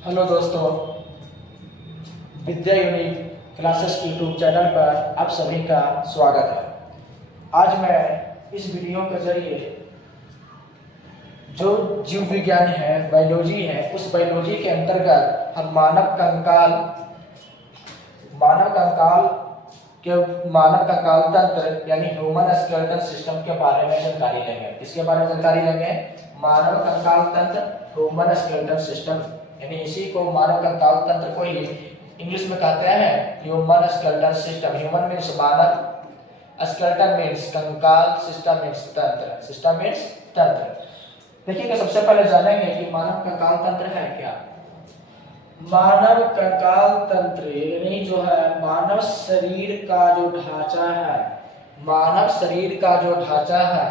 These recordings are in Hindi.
हेलो दोस्तों, विद्या यूनिक क्लासेस यूट्यूब चैनल पर आप सभी का स्वागत है। आज मैं इस वीडियो के जरिए जो जीव विज्ञान है, बायोलॉजी है, उस बायोलॉजी के अंतर्गत हम मानव कंकाल तंत्र यानी ह्यूमन स्केलेटल सिस्टम के बारे में जानकारी लेंगे। इसके बारे में जानकारी लेंगे मानव कंकाल तंत्र, ह्यूमन स्केलेटल सिस्टम, यानी इसी को मानव कंकाल तंत्र को ही इंग्लिश में कहते हैं human skeletal system. Human means मानव, स्केलेटन मीन्स कंकाल, सिस्टम मीन्स तंत्र, सिस्टम मीन्स तंत्र। देखिए, सबसे पहले जानेंगे कि मानव कंकाल तंत्र है क्या। मानव कंकाल तंत्र यानी जो है मानव शरीर का जो ढांचा है, मानव शरीर का जो ढांचा है,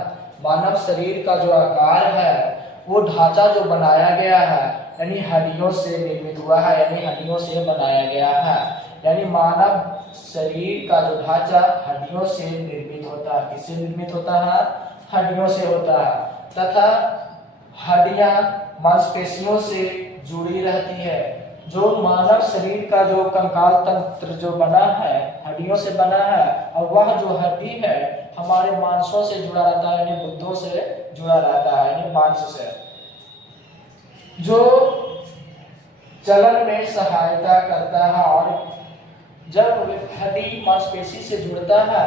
मानव शरीर का जो आकार है, वो ढांचा जो बनाया गया है यानी हड्डियों से निर्मित हुआ है, यानी हड्डियों से बनाया गया है। यानी मानव शरीर का जो ढांचा हड्डियों से निर्मित होता है। किससे निर्मित होता है? हड्डियों से होता है, तथा हड्डियां मांसपेशियों से जुड़ी रहती है। जो मानव शरीर का जो कंकाल तंत्र जो बना है, हड्डियों से बना है, और वह जो हड्डी है हमारे मांसों से जुड़ा रहता है, यानी गुद्दों से जुड़ा रहता है, यानी मांस से, जो चलन में सहायता करता है। और जब हड्डी मांसपेशी से जुड़ता है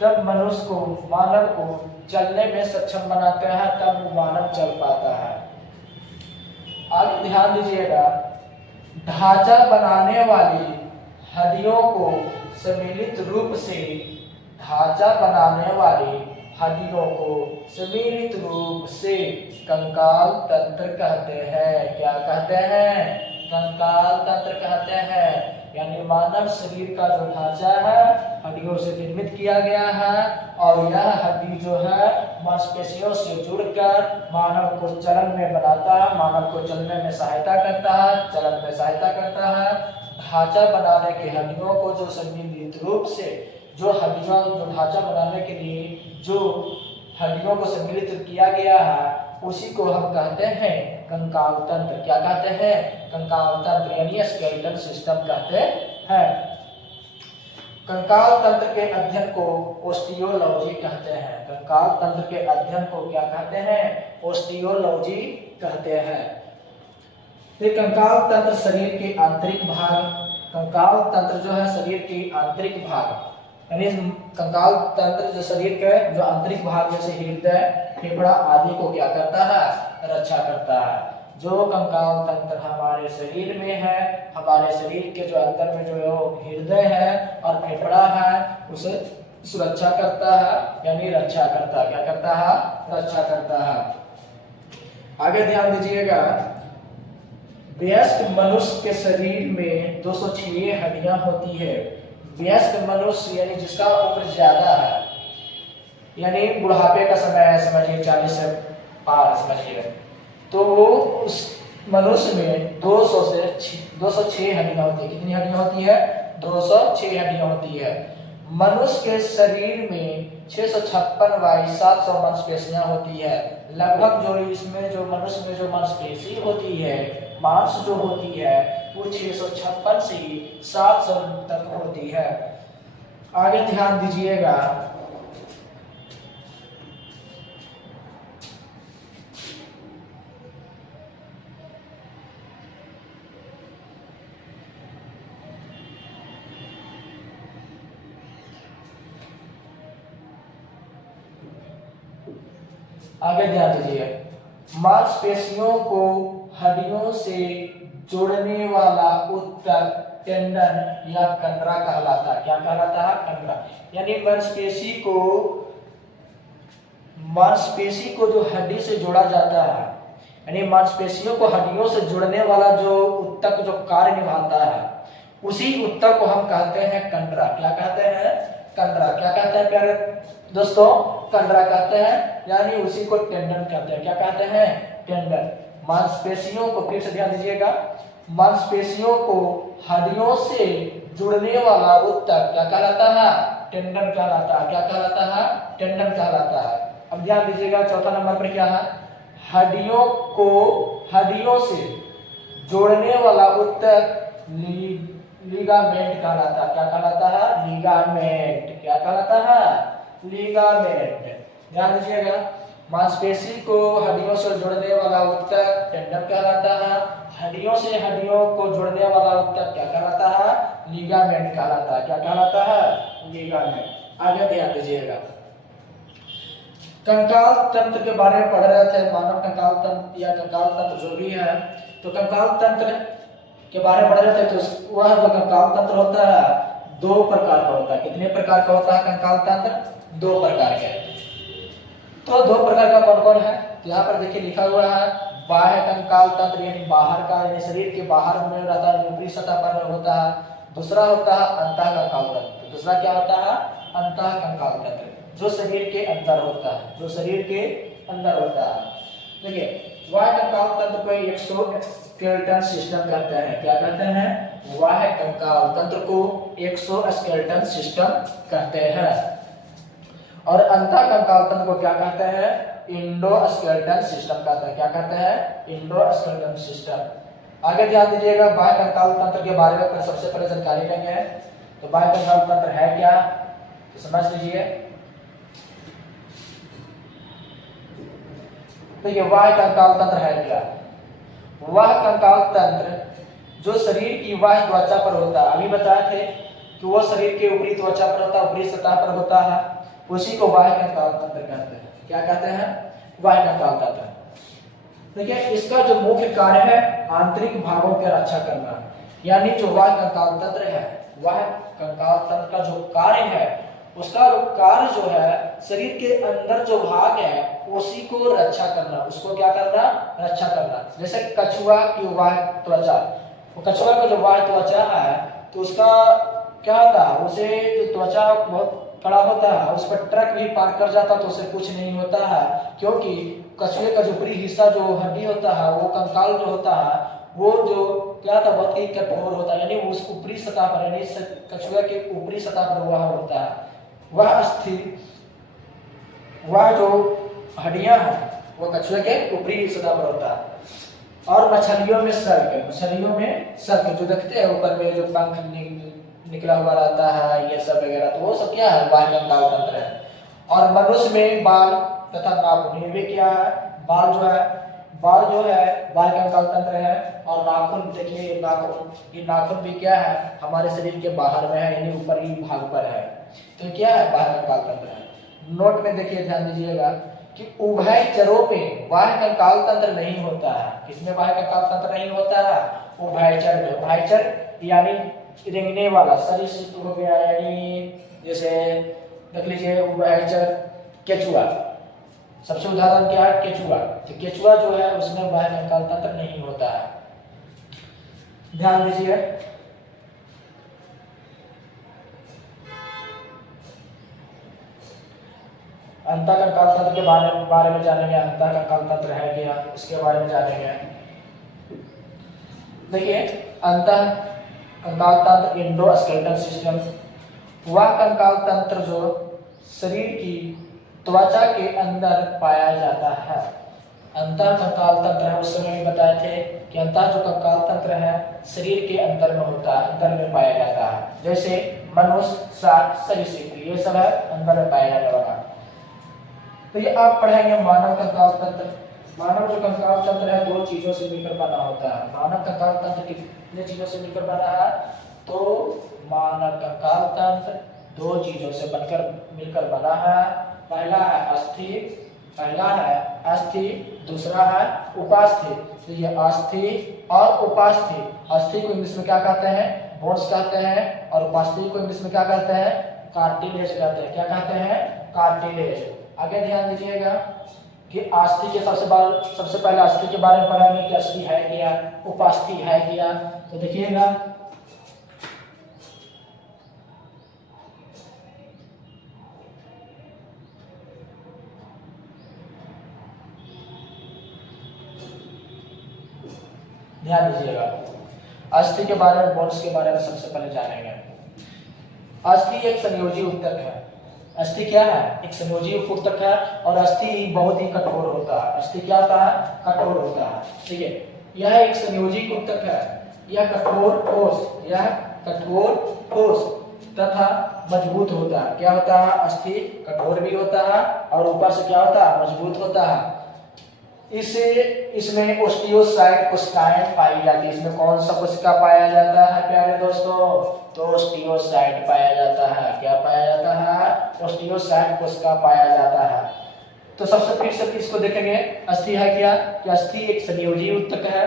तब मनुष्य को, मानव को चलने में सक्षम बनाता है, तब वो मानव चल पाता है। आगे ध्यान दीजिएगा, ढांचा बनाने वाली हड्डियों को सम्मिलित रूप से, ढांचा बनाने वाली हड्डियों को सम्मिलित रूप से कंकाल तंत्र कहते हैं। क्या कहते हैं? कंकाल तंत्र कहते हैं। यानी मानव शरीर का जो ढांचा है हड्डियों से निर्मित किया गया है, और यह हड्डी जो है मांसपेशियों से जुड़कर मानव को चलन में बनाता है, मानव को चलने में सहायता करता है, चलन में सहायता करता है। ढांचा बनाने की हड्डियों को जो सम्मिलित रूप से, जो हड्डियों जो ढांचा बनाने के लिए जो हड्डियों को सम्मिलित किया गया है, उसी को हम कहते हैं कंकाल तंत्र। क्या कहते हैं? कंकाल तंत्र, यानी स्केलेटल सिस्टम कहते हैं। कंकाल तंत्र के अध्ययन को ओस्टियोलॉजी कहते हैं। कंकाल तंत्र के अध्ययन को क्या कहते हैं? ओस्टियोलॉजी कहते हैं। तो कंकाल तंत्र शरीर के आंतरिक भाग, कंकाल तंत्र जो है शरीर के आंतरिक भाग, यानी कंकाल तंत्र जो शरीर के जो आंतरिक भाग जैसे हृदय, फेफड़ा आदि को क्या करता है? रक्षा करता है। जो कंकाल तंत्र हमारे शरीर में है, हमारे शरीर के जो अंदर में जो हृदय है और फेफड़ा है, उसे सुरक्षा करता है, यानी रक्षा करता है। क्या करता है? रक्षा करता है। आगे ध्यान दीजिएगा, वयस्क मनुष्य के शरीर में 206 हड्डियां होती है। वयस्क मनुष्य यानी जिसका उम्र ज्यादा है, यानी बुढ़ापे का समय है, समझिए 40 से पार समझिए, तो उस मनुष्य में 206 हड्डियां होती है। कितनी हड्डियां होती है? 206 हड्डियां होती है। मनुष्य के शरीर में 656 बाई 700 मांसपेशियां होती है। लगभग जो इसमें जो मनुष्य में जो मांसपेशी होती है, मांस जो होती है, वो 656 से 700 तक होती है। आगे ध्यान दीजिएगा, आगे ध्यान दीजिए, मांसपेशियों को हड्डियों से जोड़ने वाला उत्तक टेंडन या कंडरा कहलाता है। क्या कहलाता है? कंडरा। यानी मांसपेशी को जो हड्डी से जोड़ा जाता है, यानी मांसपेशियों को हड्डियों से जोड़ने वाला जो उत्तक जो कार्य निभाता है, उसी उत्तक को हम कहते हैं कंडरा। क्या कहते हैं? कंडरा। क्या कहते हैं प्यारे दोस्तों? कंडरा कहते हैं, यानी उसी को टेंडन कहते हैं। क्या कहते हैं? टेंडन। मांसपेशियों को, फिर से ध्यान दीजिएगा, मांसपेशियों को हड्डियों से जुड़ने वाला उत्तक क्या कहलाता है? टेंडन कहलाता है। क्या कहलाता है? टेंडन कहलाता है। अब ध्यान दीजिएगा, चौथा नंबर पर क्या है? हड्डियों को हड्डियों से जोड़ने वाला ऊतक लिगामेंट कहलाता है। क्या कहलाता है? लिगामेंट। क्या कहलाता है? लिगामेंट। ध्यान दीजिएगा, मांसपेशी को हड्डियों से जोड़ने वाला ऊतक टेंडन कहलाता है। हड्डियों से हड्डियों को जोड़ने वाला ऊतक क्या कहलाता है? लिगामेंट कहलाता है। क्या कहलाता है? लिगामेंट। आगे ध्यान दीजिएगा, कंकाल तंत्र के बारे में पढ़ रहे थे, मानव कंकाल तंत्र या कंकाल तंत्र जो भी है, तो कंकाल तंत्र के बारे में पढ़ रहे थे। तो वह जो कंकाल तंत्र होता है दो प्रकार का होता है। कितने प्रकार का होता है कंकाल तंत्र? दो प्रकार के। तो दो प्रकार का कौन कौन है? तो यहाँ पर देखिए लिखा हुआ है, बाह्य कंकाल तंत्र यानी बाहर का, यानी शरीर के बाहर में रहता है, ऊपरी सतह पर होता है। दूसरा होता है अंतः कंकाल तंत्र। दूसरा क्या होता है? अंतः कंकाल तंत्र, जो शरीर के अंदर होता है, जो शरीर के अंदर होता है। देखिए, बाह्य कंकाल तंत्र को एक्सोस्केलेटन सिस्टम कहते हैं। क्या कहते हैं? बाह्य कंकाल तंत्र को एक्सोस्केलेटन सिस्टम कहते हैं। और अंतः कंकाल तंत्र को क्या कहते हैं? इंडोस्केलेटन सिस्टम कहते हैं। क्या कहते हैं? Endoskeleton system. आगे ध्यान दीजिएगा, बाह्य कंकाल तंत्र के बारे में सबसे पहले जानकारी लेंगे। तो बाह्य कंकाल तंत्र है क्या, तो समझ लीजिए। देखिए, बाह्य कंकाल तंत्र है क्या? वह कंकाल तंत्र जो शरीर की बाह्य त्वचा पर होता है, अभी बताए थे कि वो शरीर के ऊपरी त्वचा पर होता है, ऊपरी सतह पर होता है, उसी को बाह्य कंकाल तंत्र कहते हैं। क्या कहते हैं? बाह्य कंकाल तंत्र। देखिए, इसका जो मुख्य कार्य है आंतरिक भागों की रक्षा करना, यानी जो बाह्य कंकाल तंत्र है, वह कंकाल तंत्र का जो कार्य है, उसका कार्य जो है शरीर के अंदर जो भाग है उसी को रक्षा करना। उसको क्या करना? रक्षा करना। जैसे कछुआ की बाह्य त्वचा, वो कछुआ का जो बाह्य त्वचा है, तो उसका क्या होता है, उसे जो त्वचा बहुत कड़ा होता है, उस पर ट्रक भी पार कर जाता तो उसे कुछ नहीं होता है, क्योंकि कछुए का जो ऊपरी हिस्सा जो हड्डी होता है, वो कंकाल जो होता है, वो जो क्या था, बहुत ही कठोर होता है, यानी उस ऊपरी सतह पर, यानी कछुए के ऊपरी सतह पर वह होता है, वह स्थिर, वह जो हड्डियां हैं वो कछुए के ऊपरी सतह पर होता है। और मछलियों में सर्क, मछलियों में सर्क जो देखते हैं ऊपर में जो पंख निकला हुआ रहता है, ये सब वगैरह, तो वो सब क्या है? बाह्य कंकाल तंत्र है। और मनुष्य में बाल तथा नाखून, ये भी क्या है? बाल जो है, बाल जो है बाह्य कंकाल तंत्र है। और नाखून, देखिए ये नाखून भी क्या है? हमारे शरीर के बाहर में है, यानी ऊपर ही भाग पर है। तो क्या है? बाह्य कंकाल तंत्र है। नोट में देखिए, ध्यान दीजिएगा कि उभयचरों में बाह्य कंकाल तंत्र नहीं होता है। किसमें बाह्य कंकाल तंत्र नहीं होता है? उभयचर में। उभयचर यानी रेंगने वाला, सरीसृप हो गया, यानी जैसे देख लीजिए उभयचर केचुआ, सबसे उदाहरण क्या है? केचुआ। तो केचुआ जो है उसमें बाह्य कंकाल तंत्र नहीं होता है। ध्यान दीजिए, अंतः कंकाल तंत्र के बारे में जानेंगे। अंतः कंकाल तंत्र है क्या, उसके बारे में जानेंगे। देखिए, अंतः कंकाल तंत्र इंडोस्केलेटन सिस्टम, वह कंकाल तंत्र जो शरीर की त्वचा के अंदर पाया जाता है। अंतः कंकाल तंत्र है, उस समय भी बताए थे कि अंतः जो कंकाल तंत्र है शरीर के अंदर में होता है, अंदर में पाया जाता है। जैसे मनुष्य, सांप, सरीसृप, ये सब है अंदर में पाया जाने वाला। तो ये आप पढ़ेंगे मानव कंकाल तंत्र। मानव जो कंकाल तंत्र है दो चीजों से मिलकर बना होता है। मानव कंकाल तंत्र कितने चीजों से मिलकर बना है? तो मानव कंकाल तंत्र दो चीजों से मिलकर बना है। पहला है अस्थि, दूसरा है उपास्थि। तो ये अस्थि और उपास्थि, अस्थि को इंग्लिश में क्या कहते हैं? बोन्स कहते हैं, और उपास्थि को इंग्लिश में क्या कहते हैं? कार्टिलेज कहते हैं। क्या कहते हैं? कार्टिलेज। आगे ध्यान दीजिएगा कि अस्थि के सबसे पहले अस्थि के बारे में पढ़ेंगे कि अस्थि है क्या, उपास्थि है क्या। तो देखिएगा, ध्यान दीजिएगा, अस्थि के बारे में, बोन्स के बारे में सबसे पहले जानेंगे। अस्थि एक संयोजी ऊतक है। अस्थि क्या है? एक संयोजी ऊतक है, और अस्थि बहुत ही कठोर होता है। अस्थि क्या होता है? कठोर होता है। ठीक है, यह एक संयोजी ऊतक है। यह कठोर ठोस तथा मजबूत होता है। क्या होता है? अस्थि कठोर भी होता है और ऊपर से क्या होता है? मजबूत होता है। इसमें ओस्टियोसाइट कोशिकाएं पाई जाती है। इसमें कौन सा कोशिका पाया जाता है प्यारे दोस्तों? तो ओस्टियोसाइट पाया जाता है। क्या पाया जाता है? ओस्टियोसाइट कोशिका पाया जाता है। तो सबसे फिर से इसको देखेंगे। अस्थि है क्या? कि अस्थि एक संयोजी ऊतक है।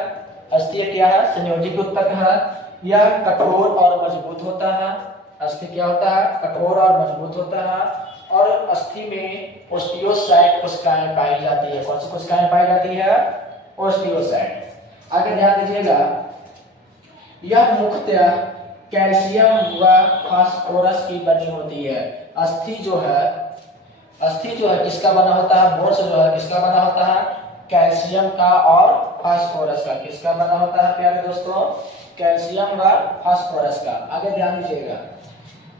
अस्थि क्या है? संयोजी ऊतक है। यह कठोर और मजबूत होता है। अस्थि क्या होता है? कठोर और मजबूत होता है। और अस्थि में ओस्टियोसाइट कोशिकाएं पाई जाती है। कौन सी कोशिकाएं पाई जाती है? ओस्टियोसाइट। आगे ध्यान दीजिएगा, यह मुख्यतः कैल्शियम व फास्फोरस की बनी होती है। अस्थि जो है किसका बना होता है? बोन्स जो है किसका बना होता है? कैल्शियम का और फास्फोरस का। किसका बना होता है प्यारे दोस्तों? कैल्शियम व फास्फोरस का। आगे ध्यान दीजिएगा,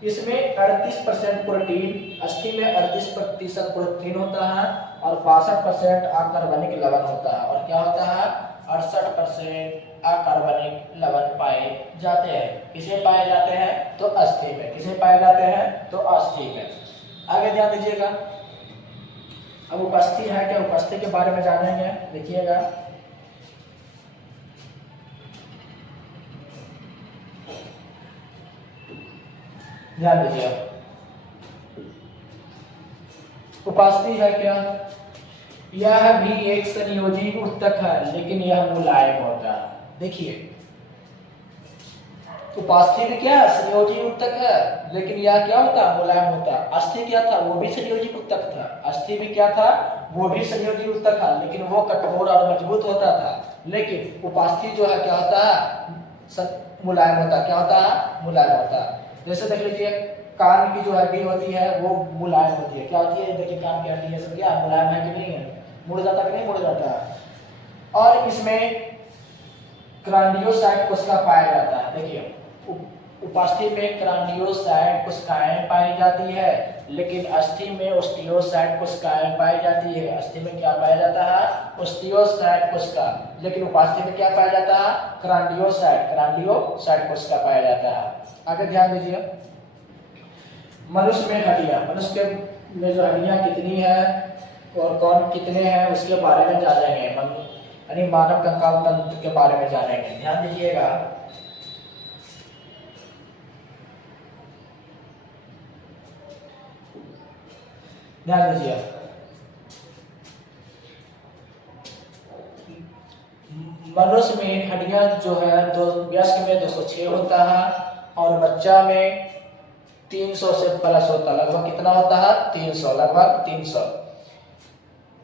इसमें 38% प्रोटीन, अस्थि में 38% प्रोटीन होता है और 62% अकार्बनिक लवण होता है। और क्या होता है? 68% अकार्बनिक लवण पाए जाते हैं। किसे पाए जाते हैं? तो अस्थि में। किसे पाए जाते हैं? तो अस्थि में। आगे ध्यान दीजिएगा, अब उपस्थि है क्या? उपस्थि के बारे में जानेंगे। देखिएगा, ध्यान दीजिए, उपास्थि है क्या? यह भी एक संयोजी ऊतक है लेकिन यह मुलायम होता है। देखिए, उपास्थि में क्या? संयोजी ऊतक है लेकिन यह क्या होता है? मुलायम होता है। अस्थि क्या था? वो भी संयोजी ऊतक था। अस्थि भी क्या था? वो भी संयोजी ऊतक था लेकिन वो कठोर और मजबूत होता था। लेकिन उपास्थि जो है क्या होता है? मुलायम होता है। क्या होता है? मुलायम होता है। जैसे देख लीजिए, कान की जो हड्डी होती है वो मुलायम होती है। क्या होती है? देखिए, कान की हड्डी है सब क्या मुलायम है कि नहीं है? मुड़ जाता कि नहीं मुड़ जाता है? और इसमें क्रांडियोसाइट कोशिका पाया जाता है। देखिए, उपास्थि में क्रांडियोसाइट कोशिकाएं पाई जाती है लेकिन अस्थि में ओस्टियोसाइट कोशिकाएं पाई जाती है। अस्थि में क्या पाया जाता है? ओस्टियोसाइट कोशिका। लेकिन उपास्थि में क्या पाया जाता है? क्रांडियोसाइट कोशिका पाया जाता है। आगे ध्यान दीजिए, मनुष्य में हड्डियां, मनुष्य में जो हड्डियां कितनी है और कौन कितने हैं उसके बारे में जानेंगे। यानी मानव कंकाल तंत्र के बारे में जानेंगे। ध्यान दीजिएगा, ध्यान दीजिए, मनुष्य में हड्डियां जो है वयस्क में 206 होता है और बच्चा में 300 से प्लस होता है। लगभग कितना होता है? 300, लगभग 300।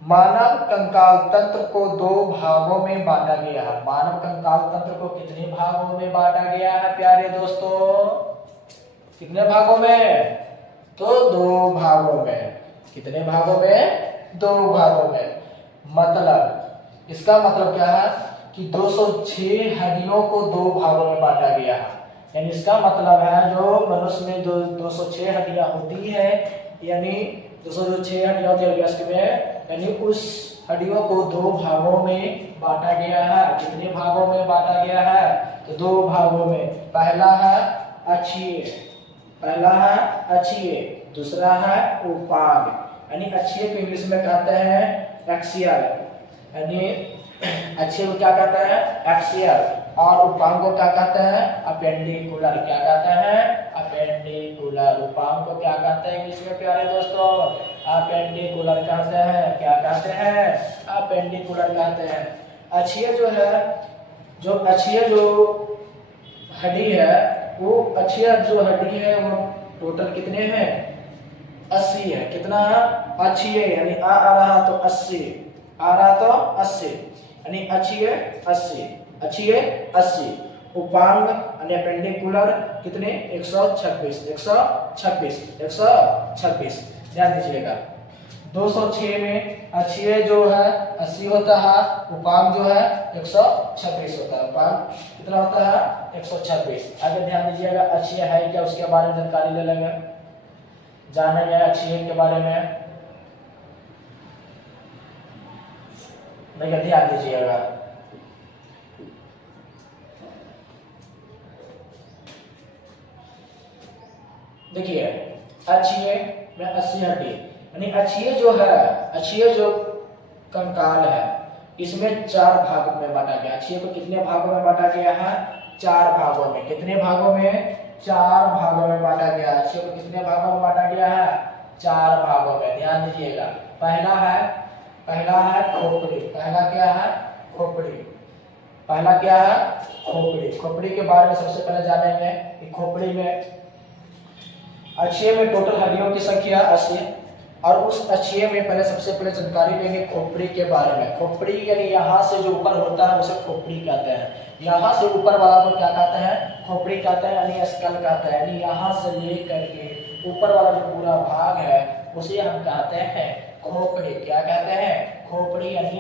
मानव कंकाल तंत्र को 2 भागों में बांटा गया है। मानव कंकाल तंत्र को कितने भागों में बांटा गया है प्यारे दोस्तों? कितने भागों में? तो 2 भागों में। कितने भागों में? 2 भागों में। मतलब इसका मतलब क्या है कि 206 हड्डियों को 2 भागों में बांटा गया है। यानी इसका मतलब है जो मनुष्य में 206 हड्डियां होती है, यानी 206 हड्डियां होती है वयस्क में, यानी उस हड्डियों को 2 भागों में बांटा गया है। कितने भागों में बांटा गया है? तो 2 भागों में। पहला है अक्षीय, दूसरा है उपांग। यानी अक्षीय को इंग्लिश में कहते हैं एक्सियल, यानी अक्षीय को क्या कहते हैं? एक्सियल। और उपांग को क्या कहते हैं? अपेंडिकुलर। क्या कहते हैं? अपेंडिकुलर। उपांग को क्या कहते हैं इंग्लिश में प्यारे दोस्तों? अपेंडिकुलर कहते हैं। क्या कहते हैं? अपेंडिकुलर कहते हैं। अक्षीय जो हड्डी है, वो अक्षीय जो हड्डी है वो टोटल कितने हैं? 80 है। कितना? अक्षीय, यानी आ रहा तो 80, आ रहा तो 80, यानी अक्षीय 80। उपांग यानी अपेंडिकुलर कितने? 126। ध्यान दीजिएगा, 206 में अक्षीय जो है 80 होता है, उपांग जो है 126 होता है। उपांग कितना होता है? 126। आगे ध्यान दीजिएगा, अक्षीय है क्या उसके बारे में जानकारी ले लेंगे, जानेंगे अक्षीय के बारे में। ध्यान दीजिएगा, देखिए अक्षीय में अस्सी हड्डी, यानी अक्षीय जो है, अक्षीय जो कंकाल है इसमें 4 भागों में बांटा गया। अक्षीय को कितने भागों में बांटा गया है? 4 भागों में। कितने भागों में? 4 भागों में बांटा गया। अक्षीय को कितने भागों में बांटा गया है? 4 भागों में। ध्यान दीजिएगा। पहला है खोपड़ी। पहला क्या है? खोपड़ी। पहला क्या है? खोपड़ी। खोपड़ी के बारे में सबसे पहले जानेंगे कि खोपड़ी में अक्षीय में टोटल हड्डियों की संख्या 80, और उस अक्षीय में पहले सबसे पहले जानकारी लेंगे खोपड़ी के बारे में। खोपड़ी यानी यहाँ से जो ऊपर होता है उसे खोपड़ी कहते हैं। यहाँ से ऊपर वाला को क्या कहते हैं? खोपड़ी कहते हैं, यानी स्कल कहते हैं। यानी यहाँ से लेकर के ऊपर वाला जो पूरा भाग है उसे हम कहते हैं खोपड़ी। क्या कहते हैं? खोपड़ी, यानी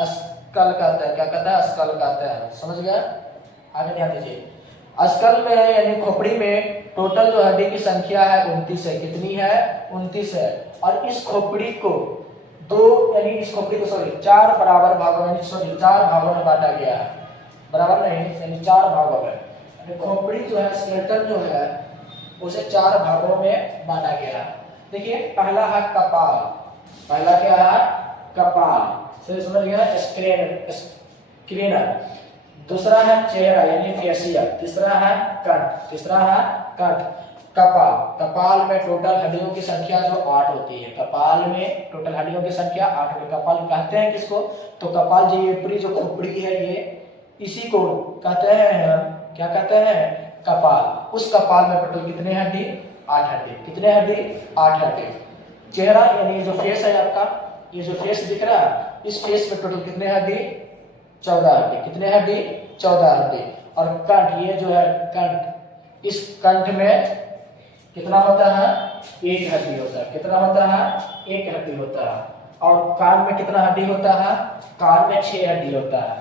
स्कल कहते हैं। क्या कहते हैं? स्कल कहते हैं। समझ गया? आगे ध्यान दीजिए। स्कल में यानी खोपड़ी में टोटल जो हड्डी की संख्या है 29 है। कितनी है? 29 है। और इस खोपड़ी को इस खोपड़ी को 4 बराबर भागों में 4 भागों में बांटा गया है। बराबर नहीं, यानी 4 भागों में। यानी खोपड़ी जो है, स्केलेटन जो है, उसे 4 भागों में बांटा गया है। देखिए पहला है कपाल। पहला क्या है? कपाल। समझ गया? स्क्रीनर। दूसरा है चेहरा यानी फेसियल। तीसरा है कंठ। कपाल। कपाल में टोटल हड्डियों की संख्या जो 8 होती है। कपाल में टोटल हड्डियों की संख्या 8 होती है। कपाल कहते हैं किसको? तो कपाल जी ये पूरी जो खोपड़ी है ये इसी को कहते हैं हम क्या कहते हैं? कपाल। उस कपाल में टोटल कितने हड्डी? 8 हड्डी। कितने हड्डी? 8 हड्डी। चेहरा यानी जो फेस है आपका, ये जो फेस दिख रहा है, इस फेस में टोटल कितने हड्डी? 14 हड्डी। कितने हड्डी? 14 हड्डी। और कंठ, ये जो है कंठ, इस कंठ में कितना होता है? 1 हड्डी होता है। कितना होता है? 1 हड्डी होता है। और कान में कितना हड्डी होता है? कान में 6 हड्डी होता है।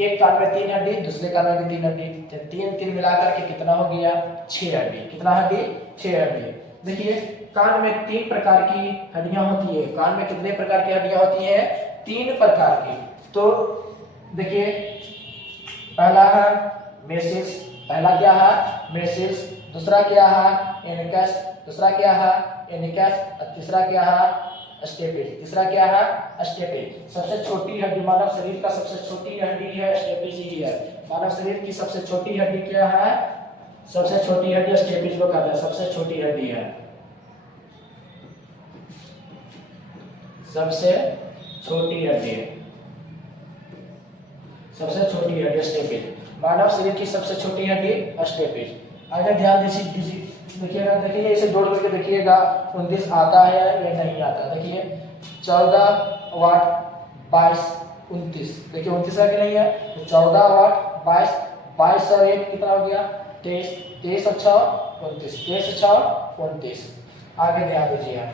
एक कान में 3 हड्डी, दूसरे कान में भी 3 हड्डी। 3 मिलाकर के कितना हो गया? 6 हड्डी। कितना हड्डी? 6 हड्डी। देखिए कान में 3 प्रकार की हड्डियां होती है। कान में कितने प्रकार की हड्डियां होती है? 3 प्रकार की। तो देखिए पहला है मेसिस। पहला क्या है? मेसिस। दूसरा क्या है? एनिकस। दूसरा क्या है? एनिकस। और तीसरा क्या है? स्टेपिज। तीसरा क्या है? स्टेपिज। सबसे छोटी हड्डी मानव शरीर का सबसे छोटी हड्डी है स्टेपिज ही है। मानव शरीर की सबसे छोटी हड्डी क्या है? सबसे छोटी हड्डी स्टेपिज को कहते हैं। सबसे छोटी हड्डी है, सबसे छोटी हड्डी है, सबसे छोटी हड्डी स्टेपिज। मानव शरीर की सबसे छोटी हड्डी स्टेपिज। आगे ध्यान दीजिए। देखिएगा, देखिए इसे जोड़ करके देखिएगा 29 आता है या नहीं आता। देखिए 14 वाट 22 29। देखिए 29 है कि नहीं है? तो 14 वाट 22 और 1 कितना हो गया? 23। 23 और 6 29। 23 और 6 29। आगे ध्यान दीजिए।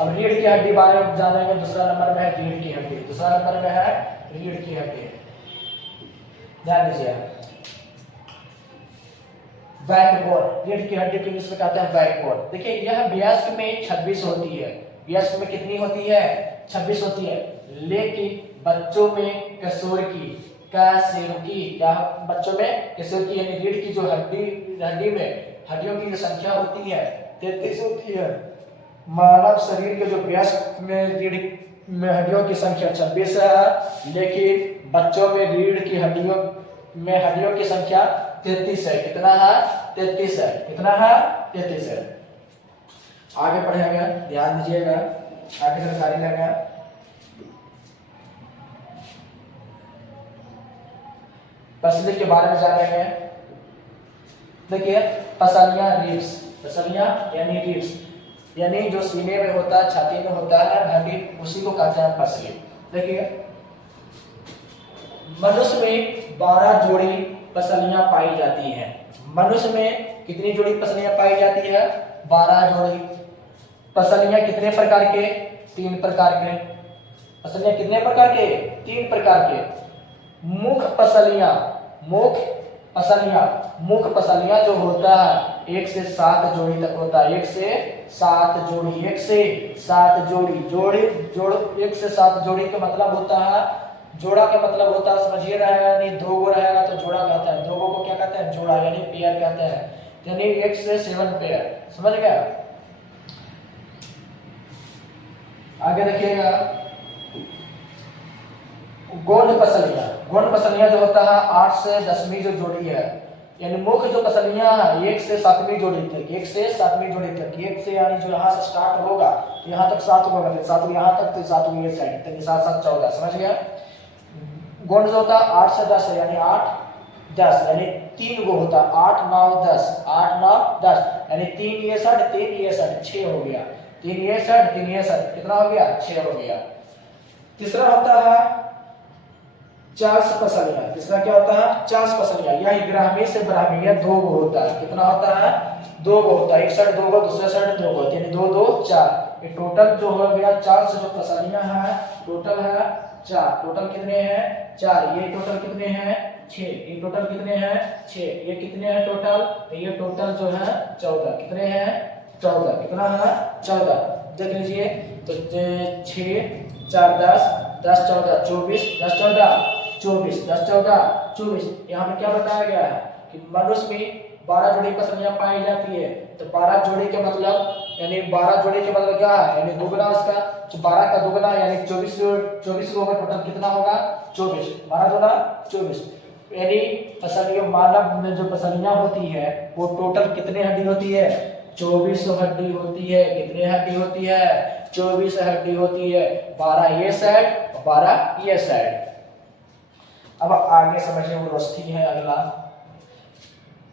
अब रीढ़ की हड्डी बारे में जानेंगे। दूसरा नंबर में है रीढ़ की हड्डी। दूसरा नंबर में है रीढ़ की हड्डी। ध्यान दीजिए। बैकबोन। रीढ़ की हड्डी को इंग्लिश में कहते हैं बैकबोन। देखिए यह वयस्क में 26 होती है। वयस्क में कितनी होती है? 26 होती है। लेकिन बच्चों में किशोर की क्या बच्चों में किशोर की यानी रीढ़ की जो हड्डी में हड्डियों की जो संख्या होती है 33 होती है। मानव शरीर के जो वयस्क में रीढ़ में हड्डियों की संख्या 26 है, लेकिन बच्चों में रीढ़ की हड्डियों की संख्या 33 है। कितना है? 33 है। कितना है? 33 है। आगे पढ़ेंगे, ध्यान दीजिएगा, आगे जानकारी लेंगे। पसली के बारे में जानेंगे। देखिए पसलियां रिब्स। पसलियां यानी रिब्स, यानी जो सीने में होता है, छाती में होता है हड्डी, उसी को कहते हैं पसली। देखिए मनुष्य में 12 जोड़ी पसलियां पाई जाती हैं। मनुष्य में कितनी जोड़ी पसलियां पाई जाती है? 12 जोड़ी। पसलियां कितने प्रकार के? 3 प्रकार के। पसलियां कितने प्रकार के? 3 प्रकार के। मुख पसलियां जो होता है 1 से 7 जोड़ी तक होता है। 1 से 7 जोड़ी। 1 से 7 जोड़ी। 1 से 7 जोड़ी का मतलब होता है, जोड़ा का मतलब होता है, समझिए रहेगा, यानी 2 गो रहेगा तो जोड़ा कहते हैं। 2 गो को क्या कहते हैं? जोड़ा, यानी पेयर कहते हैं। यानी 1 से 7 पेयर। समझ गया? आगे देखिएगा, गोंद पसलियां। गोंद पसलियां जो होता है 8 से 10वीं जो जोड़ी है, यानी मुख्य जो पसलियां है 1 से 7वीं जोड़ी तक, 1 से 7वीं जोड़ी तक, 1 से यानी जो यहाँ से स्टार्ट होगा तो यहाँ तक 7 होगा, फिर 7 यहाँ तक, तो 7 ये साइड तक, 7 7 14। समझ गया? गोंद जो होता है 8 से 10 है, यानी 8 10, यानी 3 गो होता है, 8 9 10, 8 9 10, यानी 3 ये साइड 3 ये साइड 6 हो गया, 3 ये साइड 3 ये साइड, कितना हो गया? 6 हो गया। तीसरा होता है 4 पसलियां। तीसरा क्या होता है? 4 पसलियां। यह ग्रामी से ब्राह्मी 2 गो होता है। कितना होता है? 2 गो होता है, एक साइड 2 गो, दूसरे साइड 2 गो, यानी 2 2 4। ये टोटल जो हो गया 4 से जो पसलियां हैं टोटल है 4। टोटल कितने हैं? 4। ये टोटल कितने हैं? 6। ये टोटल कितने हैं? 6। ये कितने हैं टोटल? तो ये टोटल जो है 14। कितने हैं? 14। कितना है? 14। देख लीजिए, तो 6 4 10 10 14 24, 10 14 24, 10 14 24। यहाँ पे क्या बताया गया है कि मनुष्य में 12 जोड़ी पसलियां पाई जाती है। तो 12 जोड़ी के मतलब, यानी 12 जोड़ी के मतलब क्या है? यानी दुगना उसका, तो 12 का दुगना यानी 24 होगा। टोटल कितना होगा? 24। 12 गुना 24, यानी पसलियों मानव में जो पसलियां होती है वो टोटल कितने हड्डी होती है? 24 हड्डी होती है। कितने हड्डी होती है? 24 हड्डी होती है। 12 ये साइड, 12 ये साइड। अब आगे समझिए उरोस्थी है अगला।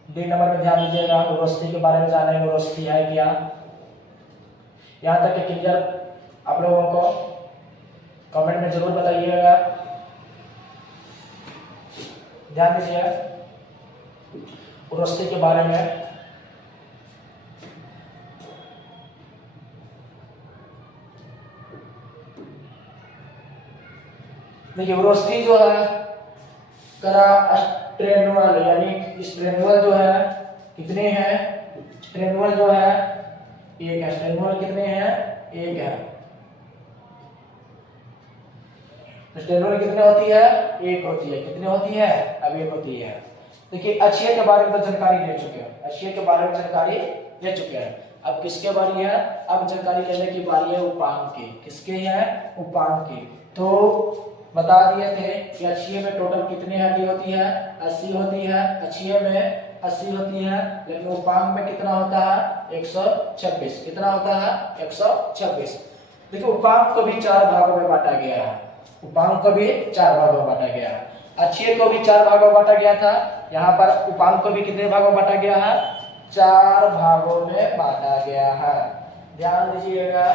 डी नंबर में ध्यान दीजिएगा, उरोस्थी के बारे में जानेंगे। उरोस्थी है क्या? यहाँ तक कि क्लियर आप लोगों को कमेंट में जरूर बताइएगा। ध्यान दीजिए उरोस्थी के बारे में। देखिए उरोस्थी जो है स्ट्रेनुअल, यानी स्ट्रेनुअल जो है कितने हैं? स्ट्रेनुअल जो है 1 है। स्ट्रेनुअल कितने हैं? 1 है। स्ट्रेनुअल कितने होती है? 1 होती है। कितने होती है? अब 1 होती है। देखिए अक्षीय के बारे में तो जानकारी ले चुके हैं, अक्षीय के बारे में जानकारी ले चुके हैं। अब किसके बारी है? अब जानकारी लेने की बारी है उपांग की। किसके है? उपांग की। तो बता दिए थे कि अक्षीय में टोटल कितनी हड्डी होती है? 80 होती है। अक्षीय में 80 होती है, लेकिन उपांग में कितना होता है? 126। कितना होता है? 126। देखिए उपांग को भी 4 भागों में बांटा गया है। उपांग को भी 4 भागों में बांटा गया है। अक्षीय को भी 4 भागों में बांटा गया था। यहाँ पर उपांग को भी कितने भागों में बांटा गया है? 4 भागों में बांटा गया है। ध्यान दीजिएगा।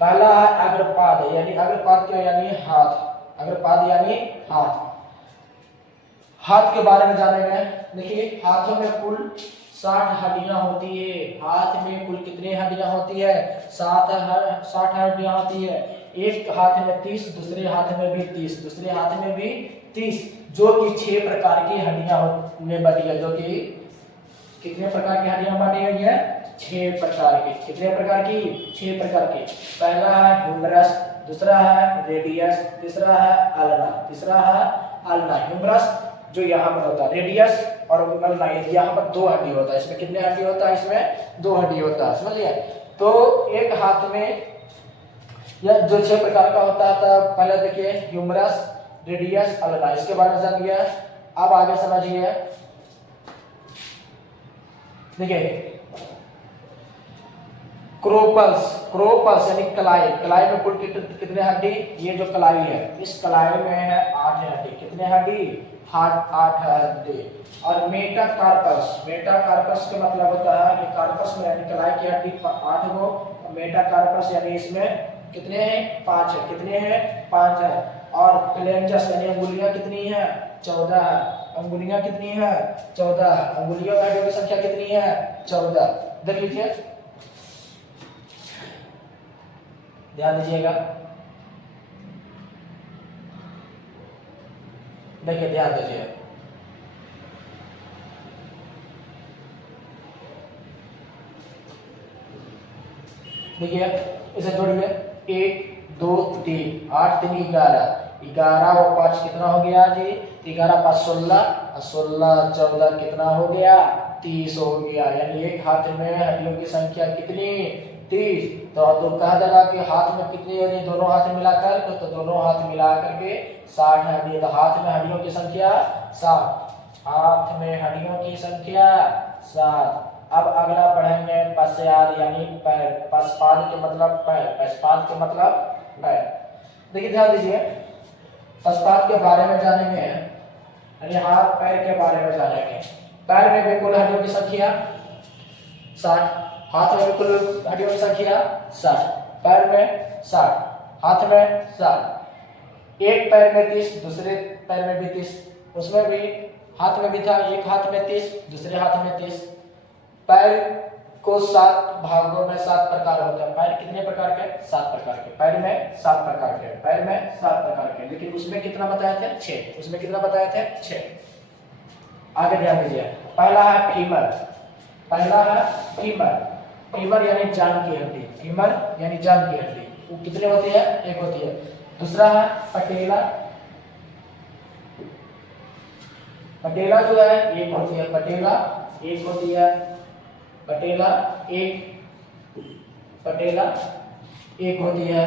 पहला है अग्रपाद, यानी अग्रपाद क्या? यानी हाथ। अग्रपाद यानी हाथ। हाथ के बारे में जानेंगे। देखिए हाथों में कुल 60 हड्डियां होती है। हाथ में कुल कितनी हड्डियां होती है? 60 हड्डियां होती है। एक हाथ में 30, दूसरे हाथ में भी 30, दूसरे हाथ में भी 30, जो कि 6 प्रकार की हड्डियां में बटी है। जो कि कितने प्रकार की हड्डियां बांटी गई है? 6 प्रकार की। कितने प्रकार की? 6 प्रकार की। पहला है ह्यूमरस, दूसरा है रेडियस, तीसरा है अल्ना, तीसरा है अल्ना। ह्यूमरस जो यहाँ पर होता है, रेडियस और अल्ना, यहाँ पर 2 हड्डी होता है। इसमें कितने हड्डी होता है? इसमें 2 हड्डी होता है। समझिए। तो एक हाथ में यह जो 6 प्रकार का होता है, तो पहले देखिए ह्यूमरस, रेडियस, अल्ना, इसके बारे में जान लिया। अब आगे समझिए। देखिए क्रोपल्स, क्रोपल्स यानी कलाई। कलाई में कुल कितने हड्डी? ये जो कलाई है, इस कलाई में है 8 हड्डी। कितने हड्डी? 8 हड्डी। और मेटाकार्पस, मेटाकार्पस का मतलब होता है कि कार्पस में यानी कलाई की हड्डी 8 गो, मेटाकार्पस यानी इसमें कितने हैं? 5 है। कितने हैं? 5 है। और फ्लेंजस यानी अंगुलियां कितनी है? 14 है। अंगुलियां कितनी है? 14 है। अंगुलियों में हड्डियों की संख्या कितनी है? 14। देख लीजिए, ध्यान दीजिएगा। देखिए ध्यान दीजिए। देखिए इसे जोड़िए। 1 2 3 8 3 11, 11 और 5 कितना हो गया जी? 11 5 16, 16 14 कितना हो गया 30 हो गया। यानी एक हाथ में हड्डियों की संख्या कितनी 30। तो कहा जाएगा कि हाथ में कितनी होगी दोनों हाथ मिलाकर, तो दोनों हाथ मिलाकर के 60 हड्डी। तो हाथ में हड्डियों की संख्या 60, हाथ में हड्डियों की संख्या 60। अब अगला पढ़ेंगे पश्चाद यानी पैर। पश्चाद के मतलब पैर, पश्चाद के मतलब पैर। देखिए ध्यान दीजिए, पश्चाद के बारे में जानेंगे यानी हाथ पैर के बारे में जानेंगे। पैर में भी कुल हड्डियों की संख्या 60, हाथ में भी कुल हड्डियों की संख्या 60, पैर में 60, हाथ में 60। एक पैर में 30, दूसरे पैर में भी 30, उसमें भी हाथ में भी था, एक हाथ में 30, दूसरे हाथ में 30। पैर को 7 भागों में 7 प्रकार होते हैं। पैर कितने प्रकार के 7 प्रकार के, पैर में 7 प्रकार के, पैर में 7 प्रकार के। लेकिन उसमें कितना बताए थे 6, उसमें कितना बताए थे 6। आगे ध्यान दीजिए, पहला है फीमर, पहला है फीमर। फीमर यानी जान की हड्डी, फीमर यानी जान की हड्डी। वो कितने होती है एक होती है। दूसरा है पटेला, पटेला जो है एक होती है, पटेला एक होती है, पटेला एक, पटेला एक होती है।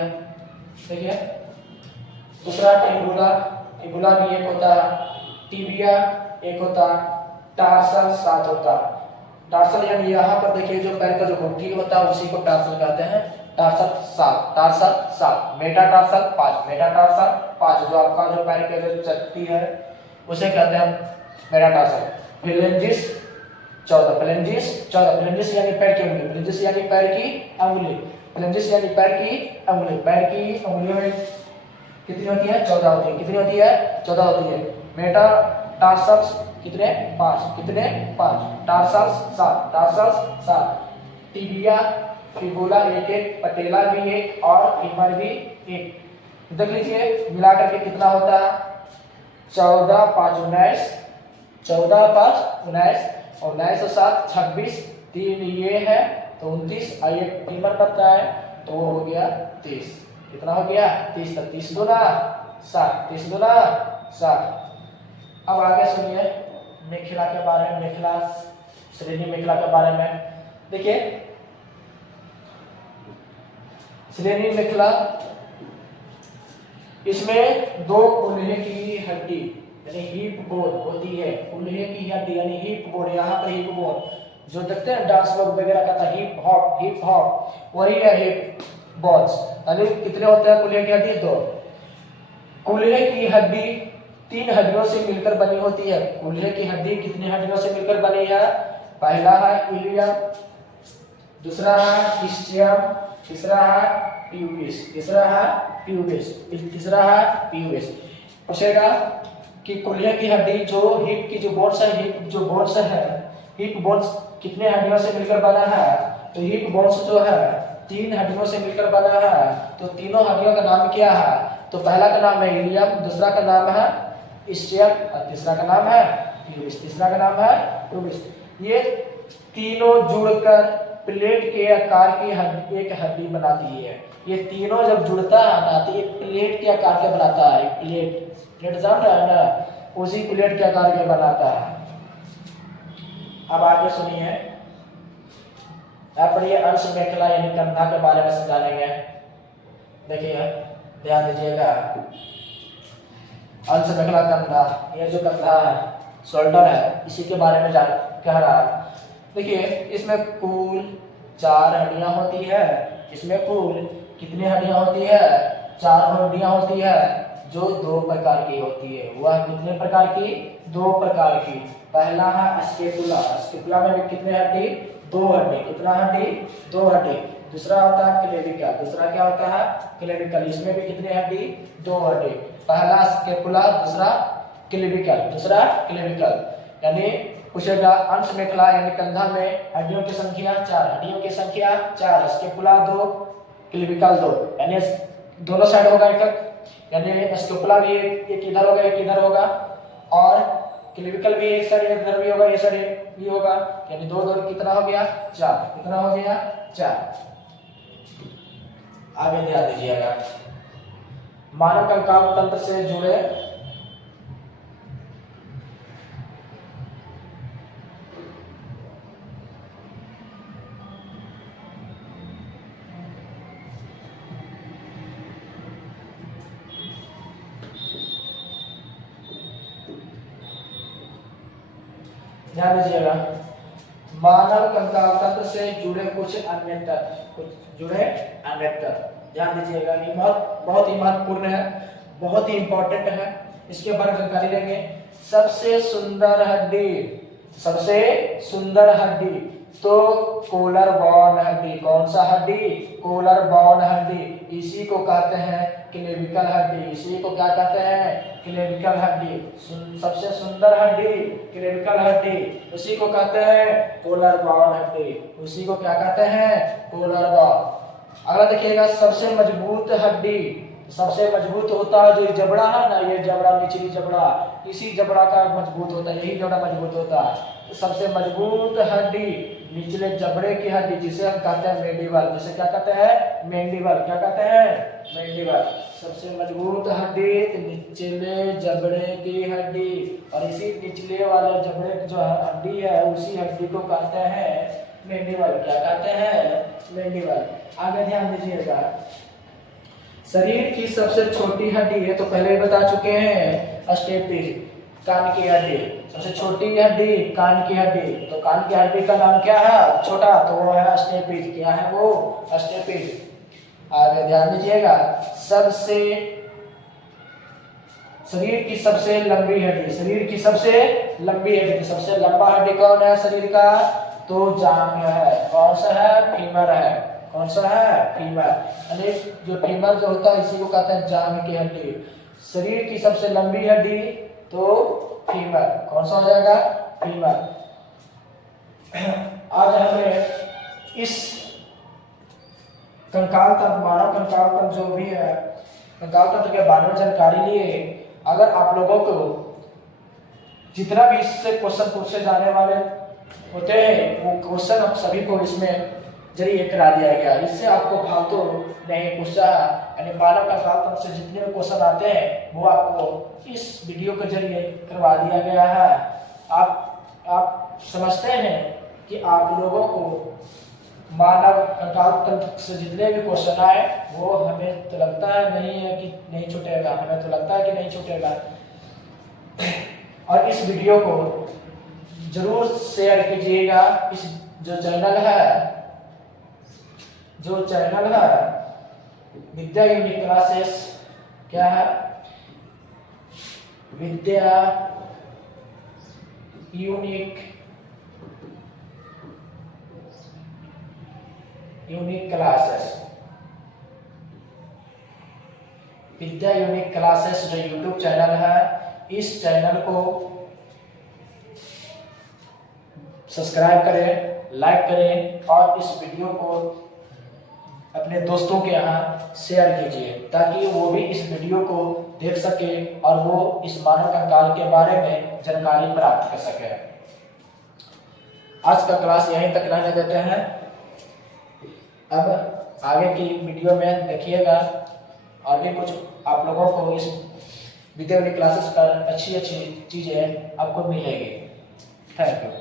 ठीक है। दूसरा टिबुला, टिबुला भी एक होता है, टिबिया एक होता, टार्सल 7 होता। टार्सल यानी यहाँ पर देखिए जो पैर का जो गुठली होता है उसी को टार्सल कहते हैं। टार्सल 7, टार्सल 7, मेटाटार्सल 5, मेटाटार्सल 5 जो आपका जो पैर के जो चट्टी है उसे कहते हैं मेटाटार्सल। फिलेंजिस 14, फ्लेंजिस 14, फ्लेंजिस यानी पैर की उंगली, फ्लेंजिस यानी पैर की अंगुली, फ्लेंजिस यानी पैर की अंगुली। पैर की अंगुलियों में कितनी होती है 14 होती है, कितनी होती है 14 होती है। मेटाटार्सल्स कितने 5, कितने 5, टार्सल्स 7, टार्सल्स 7। टिबिया फिबुला एक एक, पटेला भी एक और फीमर भी एक। देख लीजिए मिलाकर के कितना होता है 14 5 19, 14 5 19 और 9 से 7 26, 3 ये है तो 29 और ये फीमर करता है तो वो हो गया 30। कितना हो गया 30, 30 दूना 60, 30 दूना 60। अब आगे सुनिए मेखला के बारे में, मेखला श्रेणी मेखला के बारे में। देखिए श्रेणी मेखला, इसमें 2 कुल्हे की हड्डी यानी हिप बोन होती है। कुल्हे की हड्डी यानी हिप बोन, यहाँ पर हिप बोन जो देखते हैं डांस लोग वगैरह कहता है हिप हॉप, हिप हॉप वही है हिप बोन्स। यानी कितने होते हैं कुल्हे की हड्डी 2। कुल्हे की हड्डी 3 हड्डियों से मिलकर बनी होती है। कुल्हे की हड्डी कितनी हड्डियों से मिलकर बनी है, पहला है इलियम, दूसरा है स्टियम, तीसरा है प्यूबिस, तीसरा है प्यूबिस, तीसरा है प्यूबिस। पूछेगा कि कुल्हे की हड्डी जो हिप की जो बोन्स है, हिप जो बोन्स है, हिप बोन्स कितने हड्डियों से मिलकर बना है, तो हिप बोन्स जो है 3 हड्डियों से मिलकर बना है। तो तीनों हड्डियों का नाम क्या है, तो पहला का नाम है इलियम, दूसरा का नाम है स्टियम और तीसरा का नाम है प्यूबिस, तीसरा का नाम है प्यूबिस। ये तीनों जुड़कर प्लेट के आकार की एक हड्डी बनाती है। ये तीनों जब जुड़ता है ना तो एक प्लेट के आकार के बनाता है। प्लेट, प्लेट जान रहा है ना, उसी प्लेट के आकार के बनाता है। अब आगे सुनिए, यहाँ पर ये अंश मेखला यानी कंधा के बारे में समझाएंगे। देखिए ध्यान दीजिएगा, अंश मेखला कंधा, ये जो कंधा है शोल्डर है इसी के बारे में कह रहा है। देखिए इसमें कुल 4 हड्डियां होती है। इसमें कुल कितनी हड्डियां होती है 4 हड्डियां होती है जो 2 प्रकार की होती है। वह कितने प्रकार की 2 प्रकार की। पहला है स्केपुला, स्केपुला में भी कितने हड्डी 2 हड्डी, कितना हड्डी 2 हड्डी। दूसरा होता है क्लेविकल, दूसरा क्या होता है क्लेविकल, इसमें भी कितने हड्डी 2 हड्डी। पहला स्केपुला, दूसरा क्लेविकल, दूसरा क्लेविकल। यानी पूछेगा अंश मेखला यानी कंधा में हड्डियों की संख्या 4, हड्डियों की संख्या 4, स्केपुला 2, क्लेविकल 2, यानी दोनों साइड होगा एक, यानी स्केपुला भी एक इधर होगा एक इधर होगा और क्लेविकल भी एक साइड इधर भी होगा, ये साइड भी होगा, यानी 2 2 कितना हो गया 4, कितना हो गया 4। आगे ध्यान दीजिएगा, मानव कंकाल तंत्र से जुड़े ध्यान दीजिएगा, मानव कंकाल तंत्र से जुड़े कुछ अन्य तथ्य। ध्यान दीजिएगा, ये बहुत बहुत ही महत्वपूर्ण है, बहुत ही इंपॉर्टेंट है, इसके बारे में जानकारी लेंगे। सबसे सुंदर हड्डी तो कोलर बोन हड्डी। कौन सा हड्डी? कोलर बोन हड्डी। इसी को कहते हैं क्लेविकल हड्डी। इसी को क्या कहते हैं? क्लेविकल हड्डी। सबसे सुंदर हड्डी क्लेविकल हड्डी, उसी को कहते हैं कोलर बोन हड्डी। उसी को क्या कहते हैं? Collar bone. अगला देखिएगा, सबसे मजबूत हड्डी। सबसे मजबूत होता है जो जबड़ा है ना, ये जबड़ा, निचली जबड़ा, इसी जबड़ा का मजबूत होता है, यही जबड़ा मजबूत होता है। तो सबसे मजबूत हड्डी निचले जबड़े की हड्डी, जिसे हम कहते हैं मैंडिबल। जिसे क्या कहते हैं? मैंडिबल। क्या कहते हैं? मैंडिबल। सबसे मजबूत हड्डी निचले जबड़े की हड्डी, और इसी निचले वाले जबड़े की जो हड्डी है, उसी हड्डी को कहते हैं मैंडिबल। क्या कहते हैं? मैंडिबल। आगे ध्यान दीजिएगा, शरीर की सबसे छोटी हड्डी है, तो पहले बता चुके हैं, स्टेपिज, कान की हड्डी। सबसे छोटी हड्डी कान की हड्डी, तो कान की हड्डी का नाम क्या है? छोटा, तो वो है स्टेपिज। क्या है वो? स्टेपिज। आगे ध्यान दीजिएगा, शरीर की सबसे लंबी हड्डी। शरीर की सबसे लंबी हड्डी, सबसे लंबा हड्डी कौन है शरीर का? तो जांघ है। कौन सा है? फीमर है। कौन सा है? फीमर। यानी जो फीमर जो होता है, इसी को कहते हैं जांघ की हड्डी। शरीर की सबसे लंबी हड्डी तो फीमर। कौन सा हो जाएगा? फीमर। आज हमें इस कंकाल तंत्र, मानव कंकाल तंत्र जो भी है, कंकाल तंत्र के बारे में जानकारी लिए। अगर आप लोगों को जितना भी इससे क्वेश्चन पूछे जाने वाले होते हैं, वो क्वेश्चन आप सभी को इसमें जरिए करा दिया गया। इससे आपको फालतू नहीं पूछा, यानी मानव कंकाल तंत्र से जितने भी क्वेश्चन आते हैं वो आपको इस वीडियो के जरिए करवा दिया गया है। आप समझते हैं कि आप लोगों को मानव कंकाल तंत्र से जितने भी क्वेश्चन आए, वो हमें तो लगता है नहीं है कि नहीं छूटेगा, हमें तो लगता है कि नहीं छूटेगा। और इस वीडियो को जरूर शेयर कीजिएगा। इस जो चैनल है विद्या यूनिक क्लासेस, क्या है? विद्या यूनिक क्लासेस। विद्या यूनिक क्लासेस जो यूट्यूब चैनल है, इस चैनल को सब्सक्राइब करें, लाइक करें, और इस वीडियो को अपने दोस्तों के यहाँ शेयर कीजिए, ताकि वो भी इस वीडियो को देख सके और वो इस मानव कंकाल के बारे में जानकारी प्राप्त कर सके। आज का क्लास यहीं तक रहने देते हैं। अब आगे की वीडियो में देखिएगा, और भी कुछ आप लोगों को इस विद्या यूनिक क्लासेस पर अच्छी चीज़ें आपको मिलेगी। Thank you.